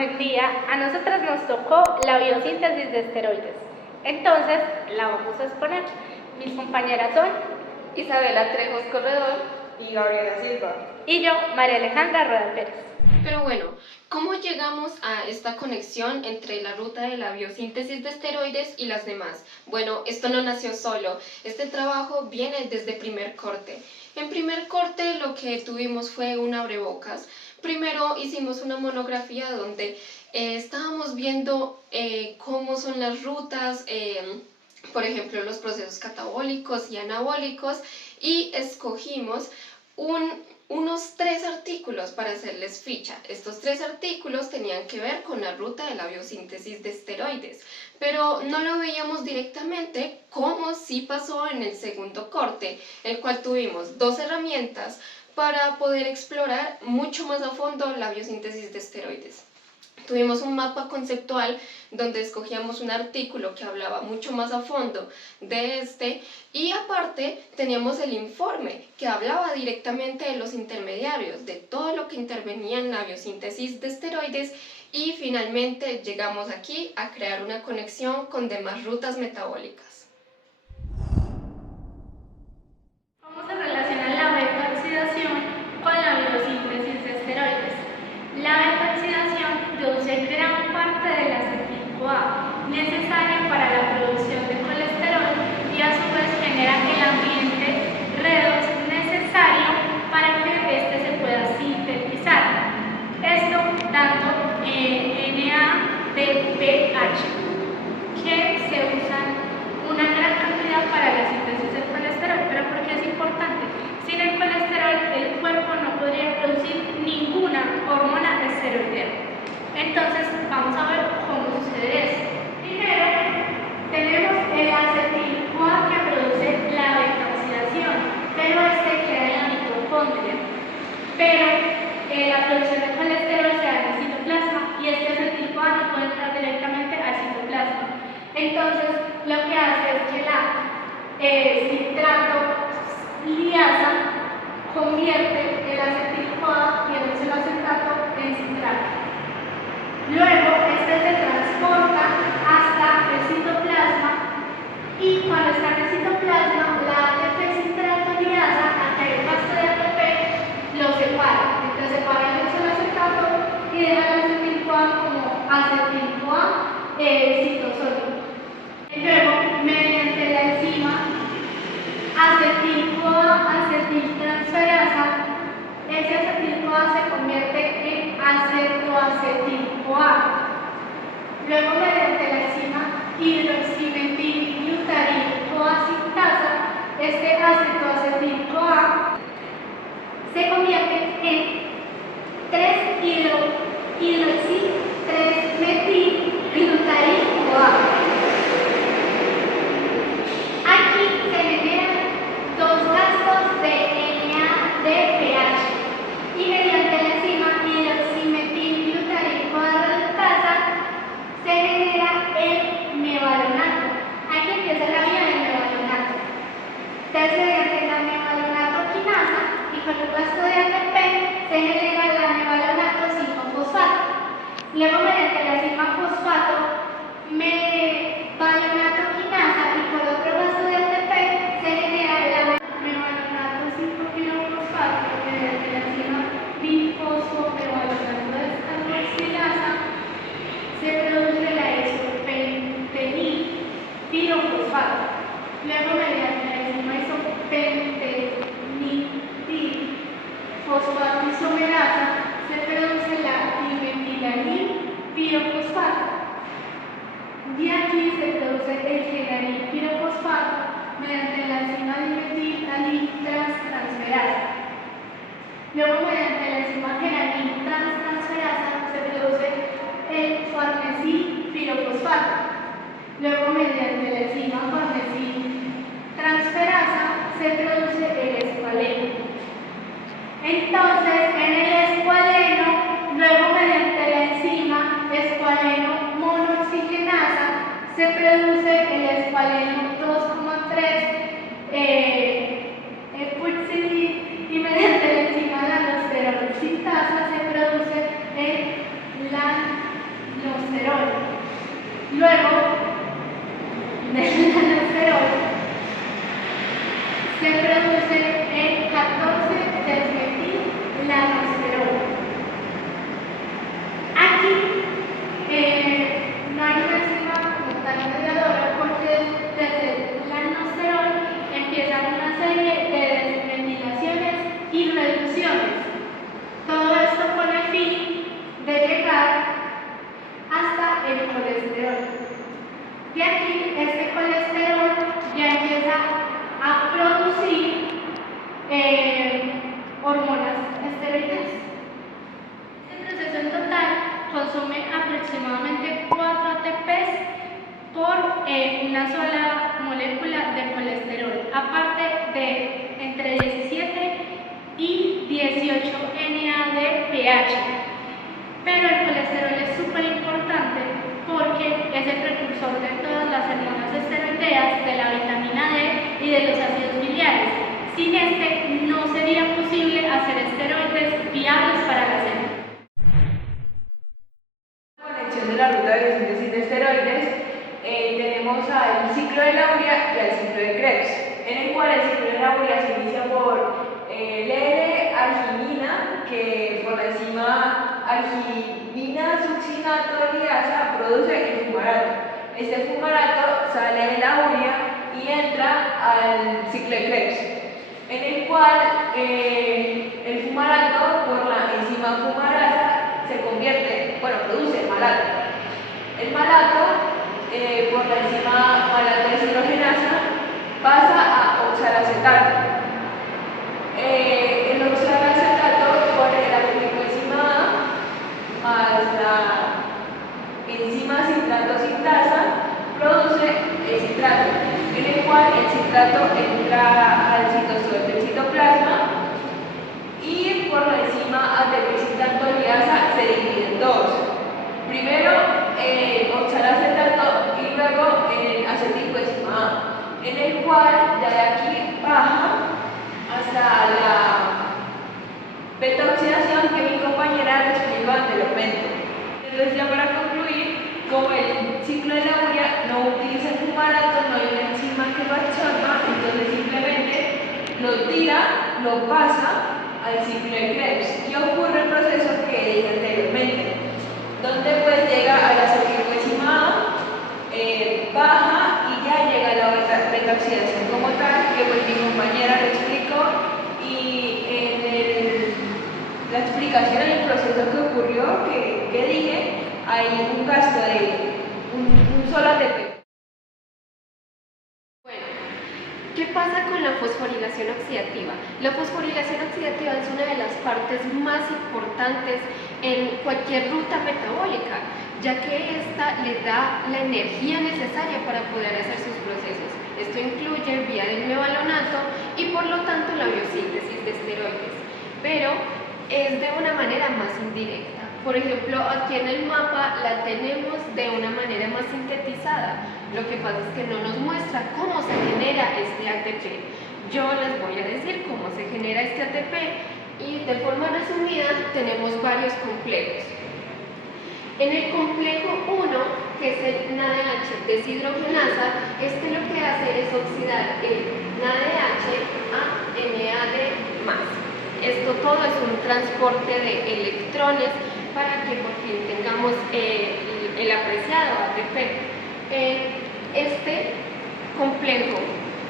Buen día, a nosotras nos tocó la biosíntesis de esteroides. Entonces, la vamos a exponer. Mis compañeras son Isabela Trejos Corredor y Gabriela Silva. Y yo, María Alejandra Rueda Pérez. Pero bueno, ¿cómo llegamos a esta conexión entre la ruta de la biosíntesis de esteroides y las demás? Bueno, esto no nació solo, este trabajo viene desde primer corte. En primer corte lo que tuvimos fue un abrebocas. Primero hicimos una monografía donde estábamos viendo cómo son las rutas, por ejemplo, los procesos catabólicos y anabólicos, y escogimos unos 3 artículos para hacerles ficha. Estos 3 artículos tenían que ver con la ruta de la biosíntesis de esteroides, pero no lo veíamos directamente, como sí pasó en el segundo corte, el cual tuvimos 2 herramientas para poder explorar mucho más a fondo la biosíntesis de esteroides. Tuvimos un mapa conceptual donde escogíamos un artículo que hablaba mucho más a fondo de este, y aparte teníamos el informe que hablaba directamente de los intermediarios, de todo lo que intervenía en la biosíntesis de esteroides, y finalmente llegamos aquí a crear una conexión con demás rutas metabólicas. ¿Cómo se relaciona la beta-oxidación con la biosíntesis de esteroides? La beta-oxidación produce gran parte de la acetil-CoA necesaria para la producción de colesterol y a su vez genera el ambiente redox necesario para que éste se pueda sintetizar. Esto dando NADPH, que se usan una gran cantidad para la síntesis del colesterol. ¿Pero por qué es importante? Sin el colesterol el cuerpo no podría producir ninguna hormona esteroidea. Entonces vamos a ver cómo sucede esto. Primero tenemos el acetil-CoA que produce la beta-oxidación, pero este queda en la mitocondria. Pero la producción de colesterol se da en el citoplasma y este acetil-CoA no puede entrar directamente al citoplasma. Entonces lo que hace es que la citrato liasa convierte el acetil-CoA y el acetato en citrato. Luego este se transporta hasta el citoplasma y cuando está en el citoplasma la ATP citrato liasa, hasta el paso de ATP, lo separa. Entonces separa el acetato y deja el acetil-CoA como acetil-CoA citosólico. Luego, mediante la enzima acetil-CoA acetiltransferasa, ese acetil-CoA se convierte en acetoacetil-CoA. Luego, mediante la enzima hidroximetilglutarid-CoA sintasa, este acetoacetil-CoA se convierte en 3-hidroxi-3-metilglutarid-CoA. Aquí se generan 2 gastos de NADPH y mediante la enzima hidroximetilglutarid-CoA reductasa se genera el mevalonato. Aquí empieza la vía del mevalonato. Entonces, mediante la mevalonato quinasa y con el gasto de ATP se genera la mevalonato 5-fosfato. Luego, mediante la enzima fosfato mevalonato quinasa y por otro gasto de ATP se genera la mevalonato 5-pirofosfato mediante la enzima bifosfomevalonato descarboxilasa se produce la isopentenilpirofosfato. Luego, mediante la enzima isopentenilfosfato isomerasa se produce la dimetilanilpirofosfato. De aquí se produce el genanilpirofosfato mediante la enzima dimetilaniltransferasa. Luego, mediante la enzima genaniltransferasa se produce el farnesilpirofosfato. Luego, mediante la enzima farnesiltransferasa se produce el escualeno. Entonces, en el escualeno, luego mediante la enzima escualeno monooxigenasa se produce el escualeno 2,3 epuxidil y mediante la enzima de la sintasa se produce el LDH. Pero el colesterol es súper importante porque es el precursor de todas las hormonas esteroideas, de la vitamina D y de los ácidos biliares. Sin este no sería posible hacer esteroides viables para la célula. Conexión de la ruta de biosíntesis de esteroides, tenemos al ciclo de Lauria y al ciclo de Krebs, en el cual el ciclo de Lauria se inicia por L-arginina, que por la enzima arginina succinato liasa produce el fumarato. Este fumarato sale de la urea y entra al ciclo de Krebs, en el cual el fumarato por la enzima fumarasa se convierte, produce el malato. El malato, por la enzima malato deshidrogenasa, pasa a oxalacetato. El oxalacetato por la enzima A más la enzima citrato sintasa produce el citrato, en el cual el citrato entra al citosol del citoplasma y por la enzima ATP citrato liasa se divide en dos. Primero oxalacetato y luego el acetilcoenzima A, en el cual ya de aquí baja hasta la beta oxidación que mi compañera lo explicó anteriormente. Entonces, ya para concluir, como el ciclo de la urea no utiliza el fumarato, no hay una enzima que lo absorba, entonces simplemente lo tira, lo pasa al ciclo de Krebs y ocurre el proceso que dije anteriormente, donde pues llega a la acetilcoenzima A, baja y ya llega a la beta oxidación como tal, que pues mi compañera lo explicó, y la explicación en el proceso que ocurrió, que dije, hay un gasto de un solo ATP. Bueno, ¿qué pasa con la fosforilación oxidativa? La fosforilación oxidativa es una de las partes más importantes en cualquier ruta metabólica, ya que esta le da la energía necesaria para poder hacer sus procesos. Esto incluye vía del mevalonato y por lo tanto la biosíntesis de esteroides, pero es de una manera más indirecta. Por ejemplo, aquí en el mapa la tenemos de una manera más sintetizada. Lo que pasa es que no nos muestra cómo se genera este ATP. Yo les voy a decir cómo se genera este ATP y de forma resumida tenemos varios complejos. En el complejo 1, que es el NADH deshidrogenasa, este lo que hace es oxidar el NADH a NAD+. Esto todo es un transporte de electrones para que por fin tengamos el apreciado ATP. Este complejo,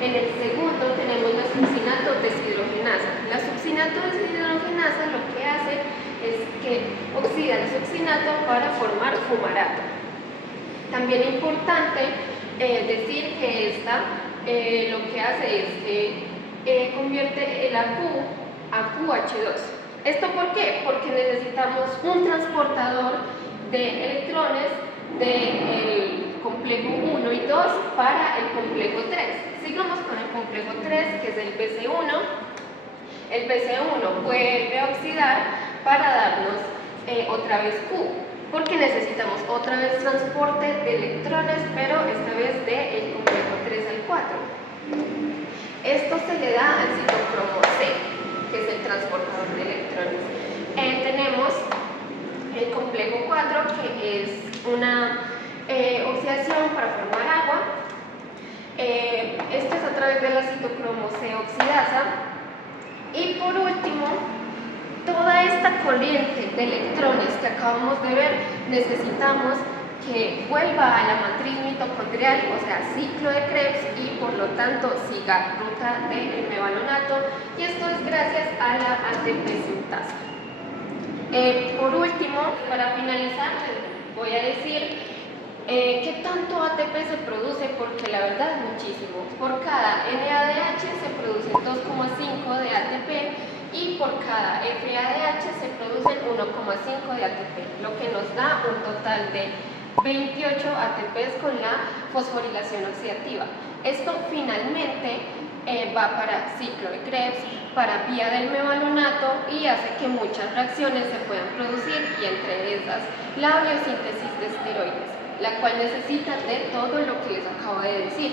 en el segundo tenemos la succinato deshidrogenasa. La succinato deshidrogenasa lo que hace es que oxida el succinato para formar fumarato. También es importante decir que esta lo que hace es que convierte el AQ a QH2. ¿Esto por qué? Porque necesitamos un transportador de electrones del complejo 1 y 2 para el complejo 3. Sigamos con el complejo 3, que es el BC1. El BC1 vuelve a oxidar para darnos otra vez Q, porque necesitamos otra vez transporte de electrones, pero esta vez del complejo 3 al 4. Esto se le da al citocromo C, que es el transportador de electrones. Tenemos el complejo 4, que es una oxidación para formar agua. Esto es a través de la citocromo C oxidasa. Y por último, toda esta corriente de electrones que acabamos de ver, necesitamos que vuelva a la matriz mitocondrial, o sea, ciclo de Krebs, y por lo tanto siga ruta del mevalonato, y esto es gracias a la ATP sintasa. Por último, para finalizar, les voy a decir qué tanto ATP se produce, porque la verdad es muchísimo. Por cada NADH se producen 2,5 de ATP y por cada FADH se producen 1,5 de ATP, lo que nos da un total de 28 ATPs con la fosforilación oxidativa. Esto finalmente va para ciclo de Krebs, para vía del mevalonato y hace que muchas reacciones se puedan producir y entre esas la biosíntesis de esteroides, la cual necesita de todo lo que les acabo de decir.